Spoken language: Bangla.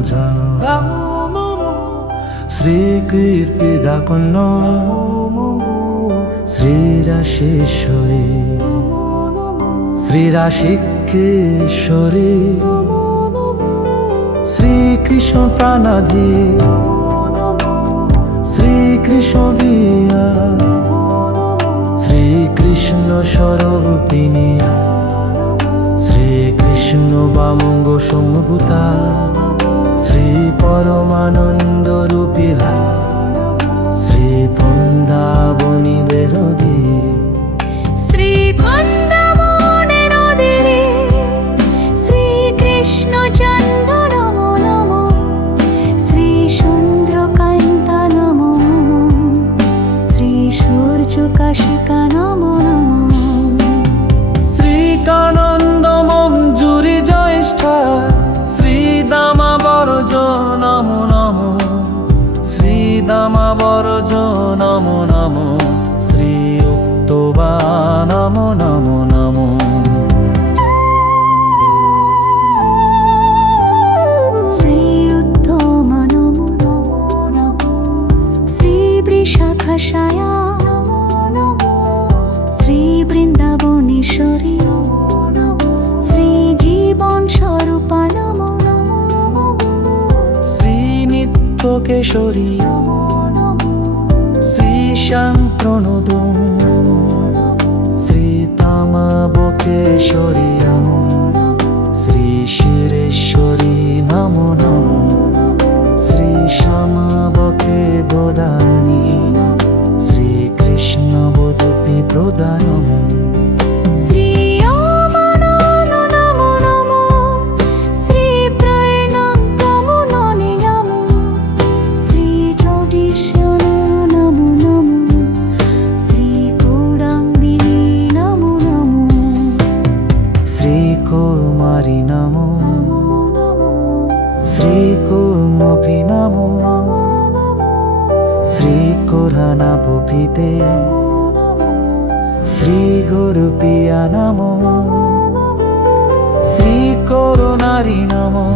পূজা শ্রীকীর্তিদাকন্ন শ্রীরাশেশ্বরী শ্রীরাশিকেশ্বরী শ্রীকৃষ্ণ প্রাণাধি শ্রীকৃষ্ণ বিয়া শ্রীকৃষ্ণ স্বরূপিণী শ্রীকৃষ্ণ বামঙ্গ সম্ভূতা শ্রী পরমানন্দ রূপিলা শ্রী বৃন্দাবনী বেরোদী শ্রী বৃন্দাবনে নদীরে শ্রীকৃষ্ণ চন্দ্র নমো নমো শ্রী সুন্দরকান্তা নমো নমো শ্রী সূর্যকাশিকা নমো নমো শ্রীকানন্দ মঞ্জুরি জ্যেষ্ঠা শ্রীদামাবরজ নমো নমো শ্রীদামাবরজ নমো নমো শ্রী উক্তবা নমো নমো নমো শ্রী উত্তমা নমো নমো নমো শ্রী বৃষাখাশায়া নমো নমো শ্রী বৃন্দাবনেশ্বরী নমো নমো শ্রী জীবন স্বরূপা নমো নমো নমো শ্রী নিত্যকেশরী নমো নমো শ্রী শান্ত্রনোদ শ্রী তামাবকেশ্বরী শ্রী শিরেশ্বরী নমো নমো শ্রী শ্যামাবকে দদানি শ্রীকৃষ্ণ বদপি প্রদায়ম শ্রী অমানন নমো নমো শ্রী প্রণতমো ননি নমো শ্রী যোগীশ্বর নমো নমো শ্রী গৌরাঙ্গিনী নমো নমো শ্রী কৌমারী নমো নমো শ্রী কৌমপি নমো শ্রী কোরহানাবপিতে শ্রী গুরুপিয়া নমো শ্রী করুণারি নমো